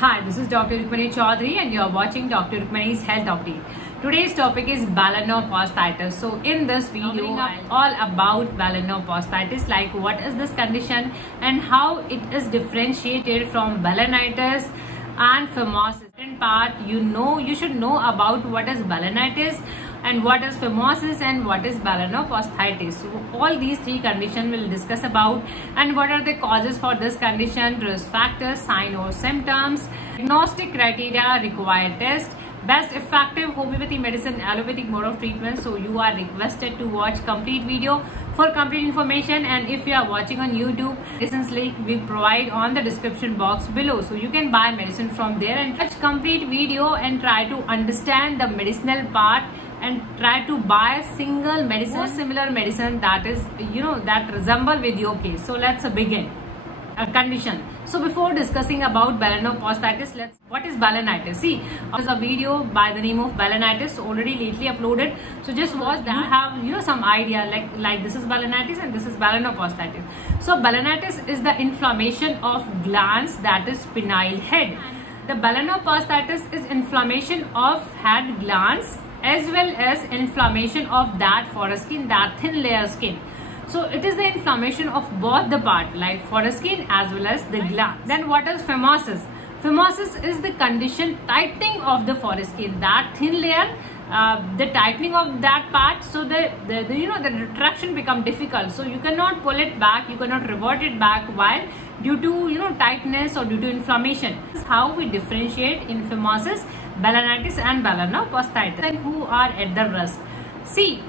Hi, this is Dr. Rukmini Chaudhary and you are watching Dr. Rukmini's Health Update. Today's topic is balanoposthitis. So in this video, all about balanoposthitis, like what is this condition and how it is differentiated from balanitis and phimosis. In part, you should know about what is balanitis and what is phimosis and what is balanoposthitis. So all these three conditions we'll discuss about, and what are the causes for this condition, risk factors, sign or symptoms, diagnostic criteria, required test, best effective homeopathy medicine, allopathic mode of treatment. So you are requested to watch complete video for complete information. And if you are watching on YouTube, medicines link we provide on the description box below, so you can buy medicine from there and watch complete video and try to understand the medicinal part and try to buy single medicine, similar medicine that is that resemble with your case. So let's begin. Condition. So before discussing about balanoposthitis, what is balanitis? See, there's a video by the name of balanitis already lately uploaded, so just watch that. You have some idea like this is balanitis and this is balanoposthitis. So balanitis is the inflammation of glands, that is pineal head. The balanoposthitis is inflammation of head glands as well as inflammation of that foreskin, that thin layer skin. So it is the inflammation of both the part, like foreskin as well as the glands. Then what is phimosis? Phimosis is the condition tightening of the foreskin, that thin layer, the tightening of that part. So the retraction become difficult. So you cannot pull it back, you cannot revert it back while due to tightness or due to inflammation. This is how we differentiate in phimosis, balanitis and balanoposthitis, and who are at the risk. See,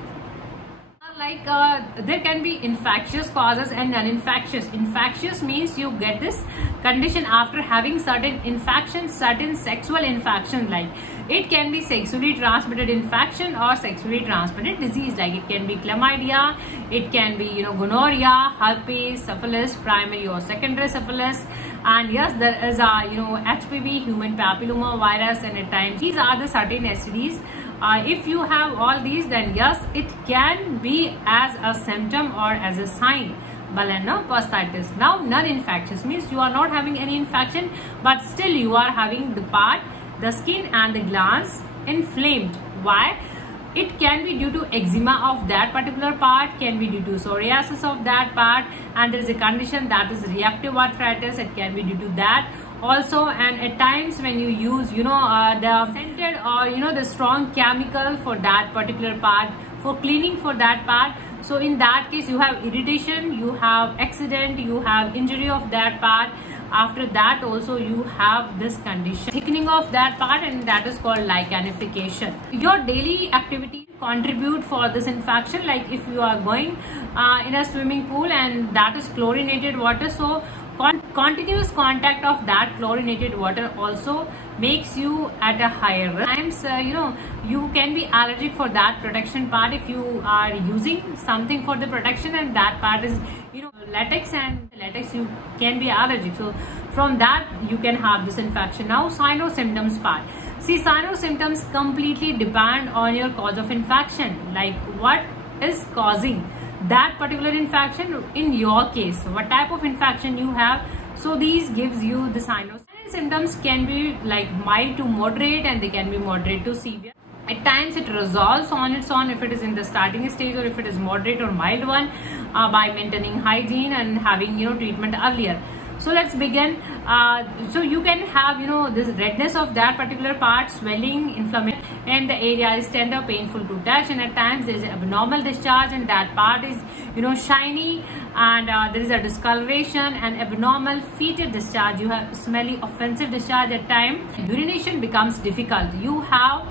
there can be infectious causes and non-infectious. Infectious means you get this condition after having certain infections, certain sexual infection, like it can be sexually transmitted infection or sexually transmitted disease, like it can be chlamydia, it can be gonorrhea, herpes, syphilis, primary or secondary syphilis, and yes, there is a HPV, human papilloma virus, and at times these are the certain STDs. If you have all these, then yes, it can be as a symptom or as a sign, balanoposthitis. Now, non-infectious means you are not having any infection, but still you are having the part, the skin and the glands inflamed. Why? It can be due to eczema of that particular part, can be due to psoriasis of that part, and there is a condition that is reactive arthritis. It can be due to that also. And at times when you use the scented or the strong chemical for that particular part, for cleaning for that part, so in that case you have irritation, you have accident, you have injury of that part. After that also you have this condition, thickening of that part, and that is called lichenification. Your daily activity contribute for this infection, like if you are going in a swimming pool and that is chlorinated water, so continuous contact of that chlorinated water also makes you at a higher risk. Times you can be allergic for that protection part if you are using something for the protection and that part is latex, and latex you can be allergic, so from that you can have this infection. Now sign or symptoms part. See, sign or symptoms completely depend on your cause of infection, like what is causing that particular infection in your case, what type of infection you have. So these gives you the sign or symptoms. Can be like mild to moderate, and they can be moderate to severe. At times it resolves on its own if it is in the starting stage, or if it is moderate or mild one, by maintaining hygiene and having treatment earlier. So let's begin. So you can have this redness of that particular part, swelling, inflammation, and the area is tender, painful to touch, and at times there is abnormal discharge and that part is shiny, and there is a discoloration and abnormal fetid discharge. You have smelly, offensive discharge. At times urination becomes difficult. You have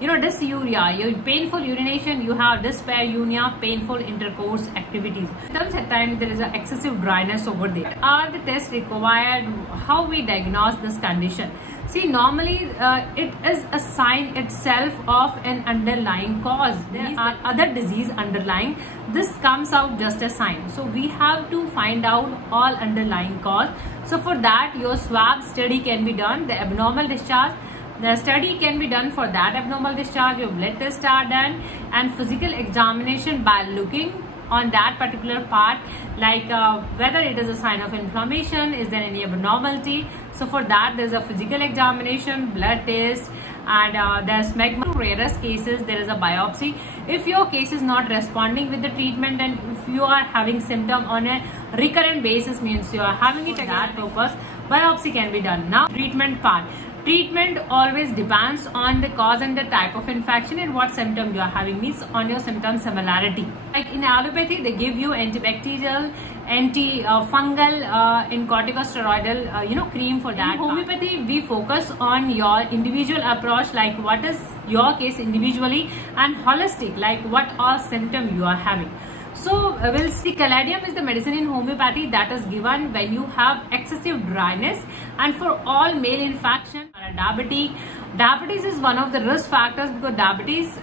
dysuria, your painful urination. You have dyspareunia, painful intercourse activities. At times there is an excessive dryness over there. What are the tests required? How we diagnose this condition? See, normally it is a sign itself of an underlying cause. There are other disease underlying. This comes out just a sign. So we have to find out all underlying cause. So for that, your swab study can be done. The abnormal discharge, the study can be done for that abnormal discharge. Your blood tests are done, and physical examination by looking on that particular part, like whether it is a sign of inflammation, is there any abnormality. So for that, there's a physical examination, blood test, and there's smegma. In rarest cases, there is a biopsy. If your case is not responding with the treatment, and if you are having symptom on a recurrent basis, means you are having it. For that purpose, biopsy can be done. Now, treatment part. Treatment always depends on the cause and the type of infection and what symptom you are having, means on your symptom similarity. Like in allopathy, they give you antibacterial, anti-fungal, in corticosteroidal, cream for that. In homeopathy, we focus on your individual approach, like what is your case individually, and holistic, like what are symptom you are having. So we'll see, caladium is the medicine in homeopathy that is given when you have excessive dryness, and for all male infection or diabetic. Diabetes is one of the risk factors, because diabetes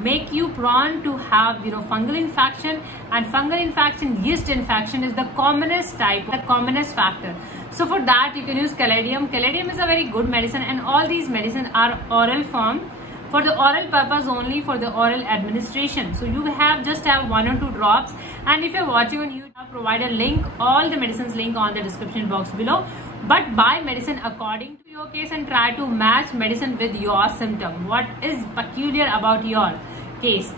make you prone to have fungal infection, and fungal infection, yeast infection is the commonest type, the commonest factor. So for that you can use caladium. Caladium is a very good medicine, and all these medicines are oral form, for the oral purpose only, for the oral administration. So you just have 1 or 2 drops, and if you're watching on YouTube, I'll provide a link, all the medicines link on the description box below. But buy medicine according to your case and try to match medicine with your symptom. What is peculiar about your case?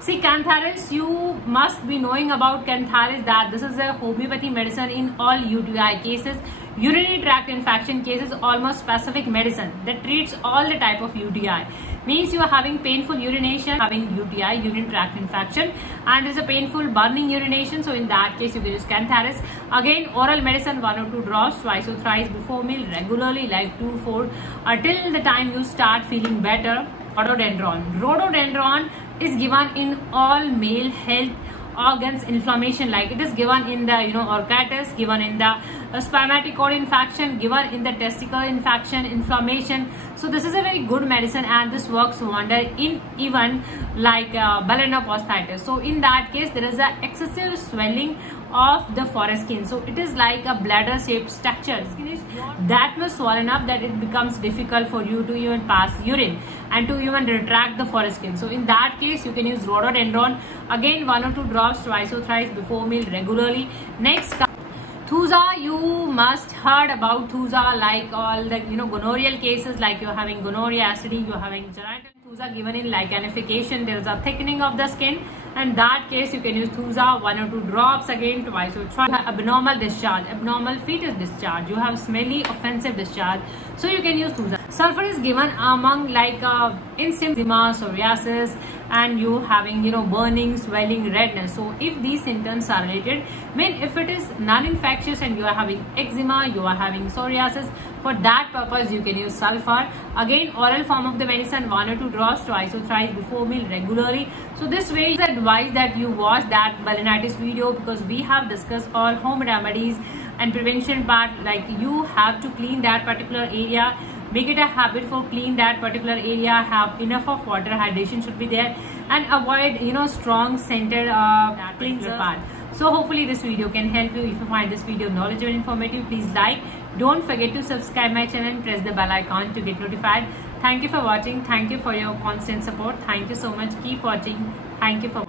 See, Cantharis, you must be knowing about Cantharis, that this is a homeopathy medicine in all UTI cases, urinary tract infection cases, almost specific medicine that treats all the type of UTI. Means you are having painful urination, having UTI, urinary tract infection, and there is a painful burning urination. So in that case, you can use Cantharis. Again, oral medicine, 1 or 2 drops, twice or thrice before meal, regularly, like 2-4, until the time you start feeling better. Rhododendron. Rhododendron is given in all male health organs inflammation, like it is given in the orchitis, given in the spermatocord infection, given in the testicle infection, inflammation. So this is a very good medicine, and this works wonder in even like balanoposthitis. So in that case, there is a excessive swelling of the foreskin. So it is like a bladder shaped structure. Skin is that much swollen up that it becomes difficult for you to even pass urine and to even retract the foreskin. So in that case, you can use rhododendron. Again, 1 or 2 drops, twice or thrice before meal, regularly. Next, Thuja. You must heard about Thuja, like all the gonorrheal cases, like you're having gonorrhea, acidic, you're having genital. Thuja given in lichenification, there is a thickening of the skin, and that case you can use Thuja, 1 or 2 drops, again twice or thrice. Abnormal discharge, abnormal fetus discharge, you have smelly offensive discharge, so you can use Thuja. Sulfur is given among like in eczema, psoriasis, and you having burning, swelling, redness. So if these symptoms are related, if it is non-infectious and you are having eczema, you are having psoriasis, for that purpose you can use sulfur. Again, oral form of the medicine, 1 or 2 drops, twice or thrice before meal, regularly. So this way, it's advised that you watch that balanitis video, because we have discussed all home remedies and prevention part, like you have to clean that particular area. Make it a habit for clean that particular area, have enough of water, hydration should be there, and avoid strong scented cleanser part. So hopefully this video can help you. If you find this video knowledgeable and informative, please like. Don't forget to subscribe my channel and press the bell icon to get notified. Thank you for watching. Thank you for your constant support. Thank you so much. Keep watching. Thank you for watching.